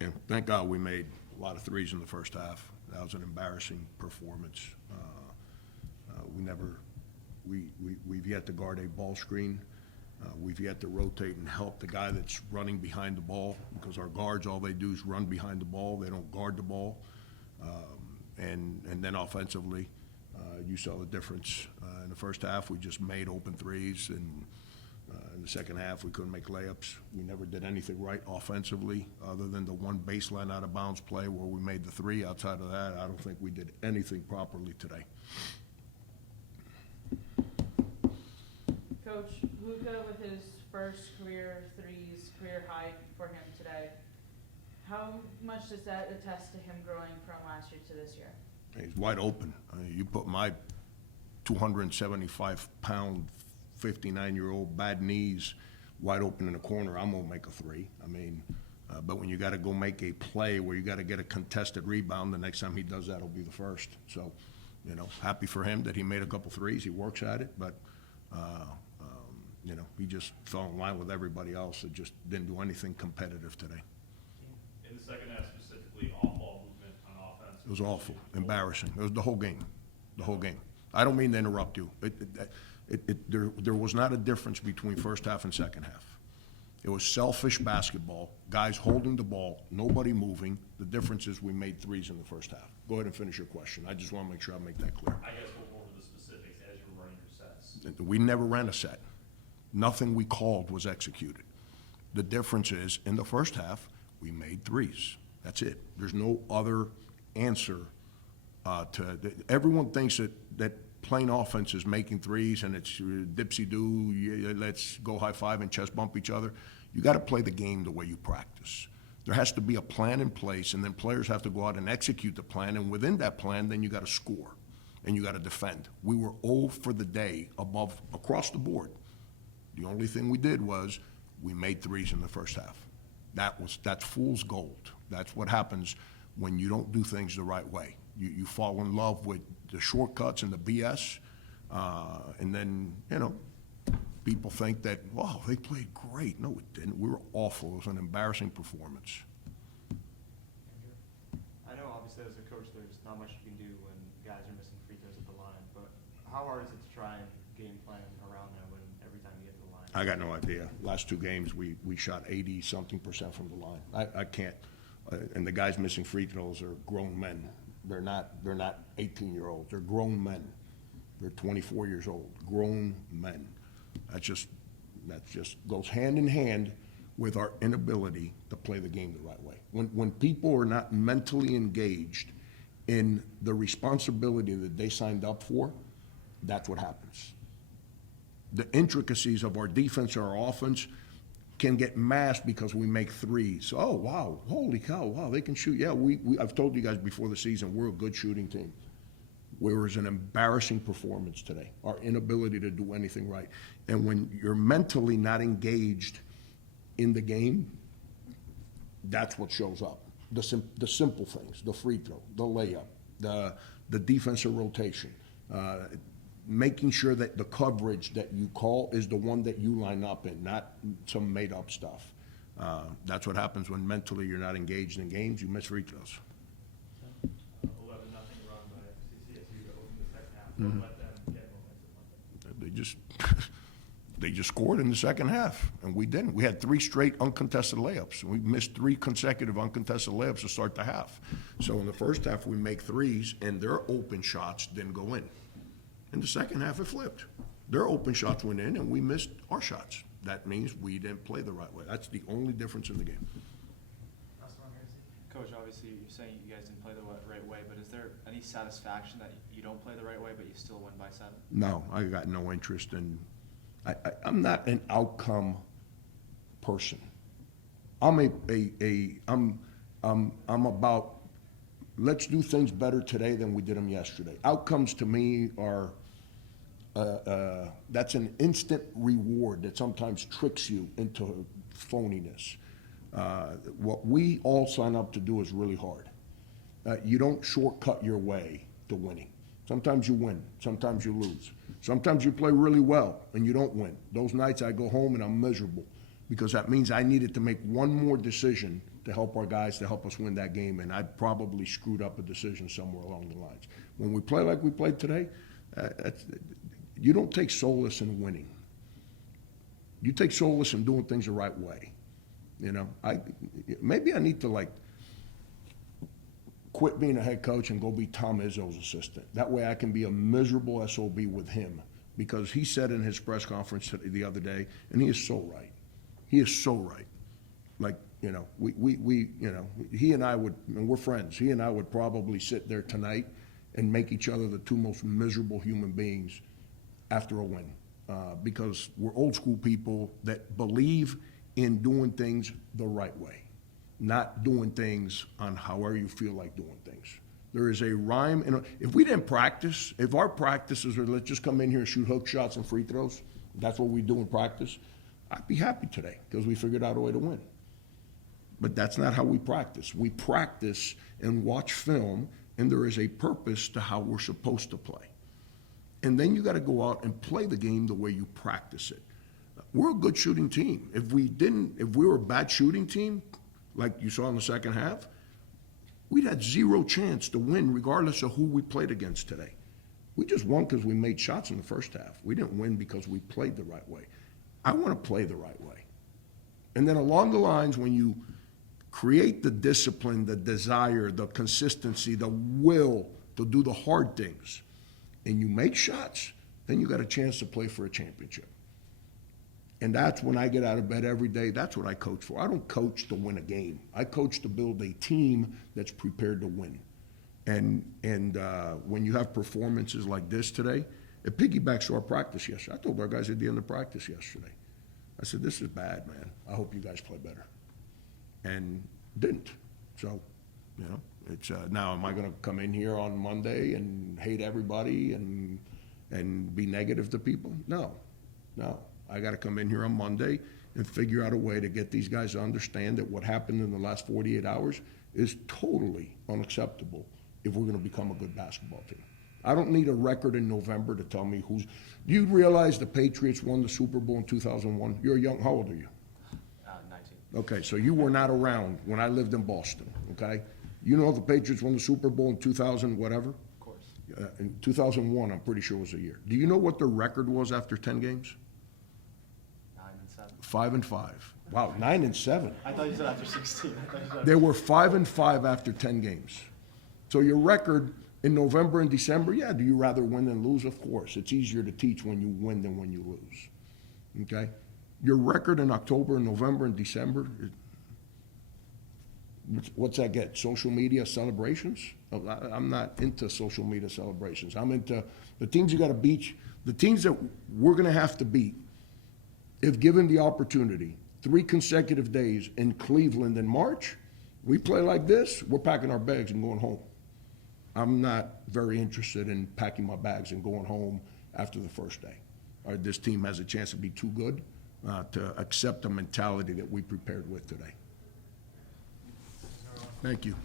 And thank God we made a lot of threes in the first half. That was an embarrassing performance. We've yet to guard a ball screen. We've yet to rotate and help the guy that's running behind the ball, because our guards, all they do is run behind the ball. They don't guard the ball. And then offensively, you saw the difference. In the first half, we just made open threes, and in the second half, we couldn't make layups. We never did anything right offensively, other than the one baseline out of bounds play where we made the three. Outside of that, I don't think we did anything properly today. Coach, Luka with his first career threes, career high for him today. How much does that attest to him growing from last year to this year? He's wide open. I mean, you put my 275-pound, 59-year-old bad knees wide open in the corner, I'm going to make a three. I mean, but when you got to go make a play where you got to get a contested rebound, the next time he does that will be the first. So, you know, happy for him that he made a couple threes. He works at it, but you know, he just fell in line with everybody else that just didn't do anything competitive today. In the second half specifically, off-ball movement on offense. It was awful, embarrassing. It was the whole game, the whole game. I don't mean to interrupt you. There was not a difference between first half and second half. It was selfish basketball, guys holding the ball, nobody moving. The difference is we made threes in the first half. Go ahead and finish your question. I just want to make sure I make that clear. I guess we'll go over the specifics as you're running your sets. We never ran a set. Nothing we called was executed. The difference is, in the first half, we made threes. That's it. There's no other answer everyone thinks that playing offense is making threes and it's dipsy-do, let's go high-five and chest bump each other. You got to play the game the way you practice. There has to be a plan in place, and then players have to go out and execute the plan, and within that plan, then you got to score, and you got to defend. We were 0 for the day across the board. The only thing we did was we made threes in the first half. That's fool's gold. That's what happens when you don't do things the right way. You fall in love with the shortcuts and the BS, and then, you know, people think that, wow, they played great. No, it didn't. We were awful. It was an embarrassing performance. I know obviously as a coach there's not much you can do when guys are missing free throws at the line, but how hard is it to try and game plan around that when every time you get to the line? I got no idea. Last two games we shot 80-something% from the line. I can't. And the guys missing free throws are grown men. They're not 18-year-olds. They're grown men. They're 24 years old. Grown men. That just goes hand in hand with our inability to play the game the right way. When people are not mentally engaged in the responsibility that they signed up for, that's what happens. The intricacies of our defense or our offense can get masked because we make threes. Oh, wow, holy cow, wow, they can shoot. Yeah, I've told you guys before the season, we're a good shooting team. Where was an embarrassing performance today, our inability to do anything right. And when you're mentally not engaged in the game, that's what shows up. The simple things, the free throw, the layup, the defensive rotation, making sure that the coverage that you call is the one that you line up in, not some made-up stuff. That's what happens when mentally you're not engaged in games. You miss free throws. 11-0 run by CCSU to open the second half. Don't let them get momentum. They just scored in the second half, and we didn't. We had 3 straight uncontested layups. We missed 3 consecutive uncontested layups to start the half. So in the first half, we make threes, and their open shots didn't go in. In the second half, it flipped. Their open shots went in, and we missed our shots. That means we didn't play the right way. That's the only difference in the game. Coach, obviously you're saying you guys didn't play the right way, but is there any satisfaction that you don't play the right way, but you still win by 7? No, I got no interest in. I'm not an outcome person. I'm about, let's do things better today than we did them yesterday. Outcomes to me are, that's an instant reward that sometimes tricks you into phoniness. What we all sign up to do is really hard. You don't shortcut your way to winning. Sometimes you win, sometimes you lose. Sometimes you play really well and you don't win. Those nights I go home and I'm miserable. because that means I needed to make one more decision to help our guys, to help us win that game, and I probably screwed up a decision somewhere along the lines. When we play like we played today, you don't take solace in winning. You take solace in doing things the right way. You know, maybe I need to, like, quit being a head coach and go be Tom Izzo's assistant. That way I can be a miserable SOB with him, because he said in his press conference the other day, and he is so right. He is so right. Like, you know, he and I would, and we're friends, he and I would probably sit there tonight and make each other the two most miserable human beings after a win. Because we're old school people that believe in doing things the right way, not doing things on however you feel like doing things. There is a rhyme, and if we didn't practice, if our practices were, let's just come in here and shoot hook shots and free throws, that's what we do in practice, I'd be happy today, because we figured out a way to win. But that's not how we practice. We practice and watch film, and there is a purpose to how we're supposed to play. And then you got to go out and play the game the way you practice it. We're a good shooting team. If we were a bad shooting team, like you saw in the second half, we'd had zero chance to win regardless of who we played against today. We just won because we made shots in the first half. We didn't win because we played the right way. I want to play the right way. And then along the lines, when you create the discipline, the desire, the consistency, the will to do the hard things, and you make shots, then you got a chance to play for a championship. And that's when I get out of bed every day. That's what I coach for. I don't coach to win a game. I coach to build a team that's prepared to win. And when you have performances like this today, it piggybacks to our practice yesterday. I told our guys at the end of practice yesterday, I said, this is bad, man. I hope you guys play better. And didn't. So, you know, it's now, am I going to come in here on Monday and hate everybody and be negative to people? No. I got to come in here on Monday and figure out a way to get these guys to understand that what happened in the last 48 hours is totally unacceptable if we're going to become a good basketball team. I don't need a record in November to tell me who's. Do you realize the Patriots won the Super Bowl in 2001? You're young. How old are you? 19. Okay, so you were not around when I lived in Boston, okay? You know the Patriots won the Super Bowl in 2000 whatever? Of course. In 2001, I'm pretty sure was a year. Do you know what their record was after 10 games? 9-7. 5-5. Wow, 9-7. I thought you said after 16. They were 5-5 after 10 games. So your record in November and December, yeah, do you rather win than lose? Of course. It's easier to teach when you win than when you lose. Okay? Your record in October and November and December, what's that get? Social media celebrations? I'm not into social media celebrations. I'm into the teams you got to beat, the teams that we're going to have to beat. If given the opportunity, 3 consecutive days in Cleveland in March, we play like this, we're packing our bags and going home. I'm not very interested in packing my bags and going home after the first day. This team has a chance to be too good to accept the mentality that we prepared with today. Thank you.